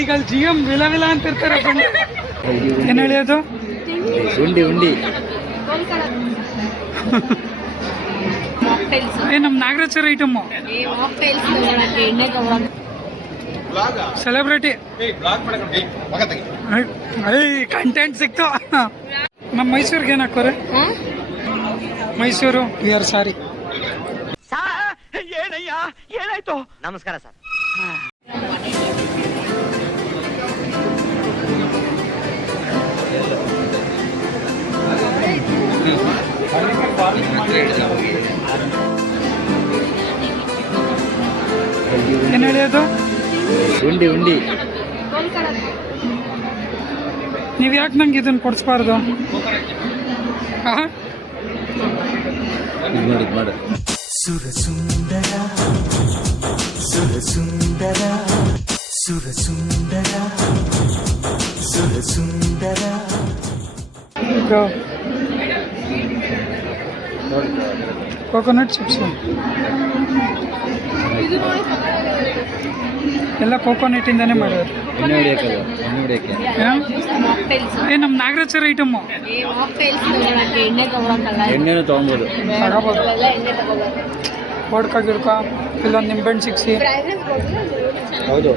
ಈಗ G M ವಿಲ ವಿಲ ಅಂತಿರ್ತಾರೆ. ಏನು ಹೇಳಿ ಅದು? ಉಂಡಿ ಉಂಡಿ. ನಮ್ಮ ನಾಗರಾಜರ ಐಟಮ್ಮು. ಸೆಲೆಬ್ರಿಟಿ ಕಂಟೆಂಟ್ ಸಿಕ್ತು. ನಮ್ಮ ಮೈಸೂರಿಗೆ ಏನು ಹಾಕೋರೆ? ಮೈಸೂರು ವಿ ಆರ್ ಸಾರಿ. ಏನಯ್ಯ ಏನಾಯ್ತು? ನಮಸ್ಕಾರ ಸರ್. ಏನು ಹೇಳಿ ಅದು? ಉಂಡಿ ಉಂಡಿ. ನೀವು ಯಾಕೆ ನಂಗೆ ಇದನ್ನು ಕೊಡಿಸ್ಬಾರ್ದು? ಮಾಡು. ಸುರಸುಂದರ ಸುರಸುಂದರ ಸುರಸುಂದರ ಸುರಸುಂದರ. ಕೋಕೋನಟ್ ಚಿಪ್ಸ್ ಎಲ್ಲ ಕೋಕೋನಟ್ಟಿಂದಾನೇ ಮಾಡೋದು. ನಮ್ಮ ನಾಗರಾಜರ ಐಟಮ್ಮು. ಎಣ್ಣೆನೂ ತಗೊಬೋದು. ವೋಡ್ಕ ಗಿಡ್ಕ ಇಲ್ಲೊಂದು ನಿಂಬೆಹಣ್ಣು ಸಿಕ್ಸಿ. ಹೌದು.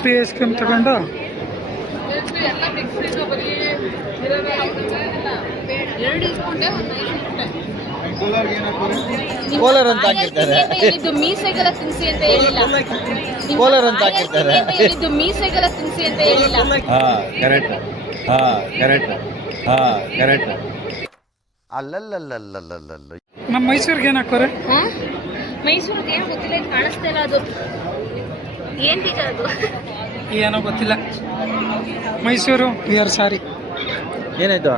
ಫ್ರೀ ಐಸ್ ಕ್ರೀಮ್ ತಗೊಂಡು ಕೋಲರ್ ಅಂತ ಹಾಕಿರ್ತಾರೆ. ಮೀಸೆಗೆಲ್ಲ ತಿನ್ಸಿ ಅಂತ ಹೇಳಿಲ್ಲ. ಕೋಲರ್ ಅಂತ ಹಾಕಿರ್ತಾರೆ. ಮೀಸೆಗೆಲ್ಲ ತಿನ್ಸಿ ಅಂತ ಹೇಳಿಲ್ಲ. ಕರೆಕ್ಟ್. ಕರೆಕ್ಟ್. ಅಲ್ಲಲ್ಲಲ್ಲಲ್ಲಲ್ಲ. ನಮ್ಮ ಮೈಸೂರಿಗೆ ಏನು ಹಾಕೋರೆ? ಮೈಸೂರಿಗೆ ಏನು ಗೊತ್ತಿಲ್ಲ, ಇದು ಕಾಣಿಸ್ತಾ ಇಲ್ಲ. ಅದು ಏನು ಬೀಜ ಅದು? ಏನೋ ಗೊತ್ತಿಲ್ಲ. ಮೈಸೂರು ವಿ ಆರ್ ಸಾರಿ. ಏನಾಯ್ತು?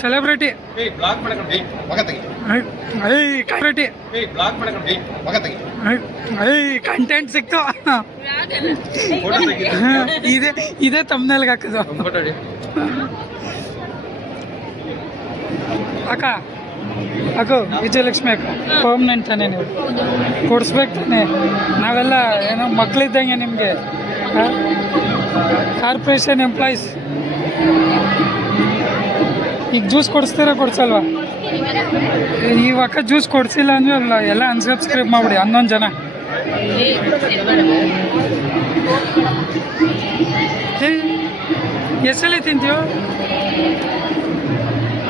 ಸೆಲೆಬ್ರಿಟಿ ಕಂಟೆಂಟ್ ಸಿಕ್ತು. ಇದೇ ತಮ್ಮನೇಲ್ಗೆ ಹಾಕೋದು. ಅಕ್ಕ ಅಕ್ಕ ವಿಜಯಲಕ್ಷ್ಮಿ ಅಕ್ಕ ಪರ್ಮನೆಂಟ್ ತಾನೇ, ನೀವು ಕೊಡಿಸ್ಬೇಕು ತಾನೆ. ನಾವೆಲ್ಲ ಏನೋ ಮಕ್ಕಳಿದ್ದಂಗೆ ನಿಮಗೆ. Corporation employees. ಈಗ ಜ್ಯೂಸ್ ಕೊಡಿಸ್ತೀರಾ ಕೊಡ್ಸಲ್ವಾ? ಇವಾಗ ಜ್ಯೂಸ್ ಕೊಡಿಸಿಲ್ಲ ಅಂದ್ರೆ ಅಲ್ಲ ಎಲ್ಲ ಅನ್ಸಬ್ಸ್ಕ್ರೈಬ್ ಮಾಡಿಬಿಡಿ 11 ಜನ. ಎಷ್ಟಲ್ಲಿ ತಿಂತೀವೋ?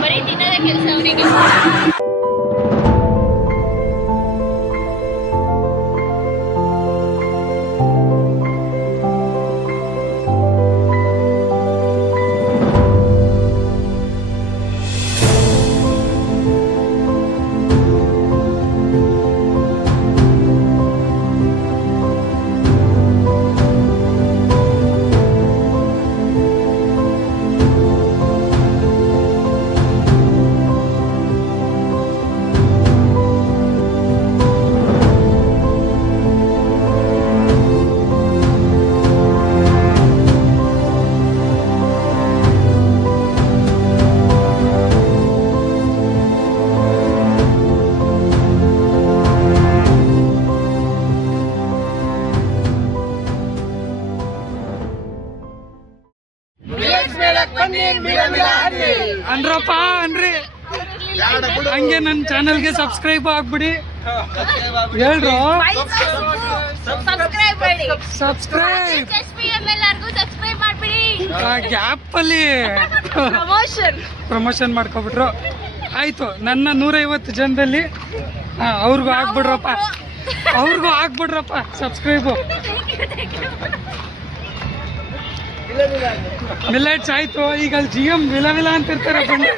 ಬರೀ ತಿನ್ನೋದೇ ಕೆಲಸ ಅವರಿಗೆ. ಅನ್ರಪ್ಪ ಅನ್ರಿ. ಹಂಗೆ ನನ್ನ ಚಾನಲ್ಗೆ ಸಬ್ಸ್ಕ್ರೈಬ್ ಆಗ್ಬಿಡಿ. ಹೇಳ್ರು ಸಬ್ಸ್ಕ್ರೈಬ್ ಮಾಡಿ. ಸಬ್ಸ್ಕ್ರೈಬ್ ಎಲ್ಲರಿಗೂ ಸಬ್ಸ್ಕ್ರೈಬ್ ಮಾಡ್ಬಿಡಿ. ಗ್ಯಾಪ್ ಅಲ್ಲಿ ಪ್ರಮೋಷನ್ ಮಾಡ್ಕೊಬಿಟ್ರು. ಆಯ್ತು, ನನ್ನ 150 ಜನದಲ್ಲಿ ಅವ್ರಿಗೂ ಆಗ್ಬಿಡ್ರಪ್ಪ ಸಬ್ಸ್ಕ್ರೈಬು. ಮಿಲೆಟ್ಸ್ ಆಯ್ತು. ಈಗ ಅಲ್ಲಿ GM ವಿಲ ಅಂತಿರ್ತಾರೆ ಬಂದು.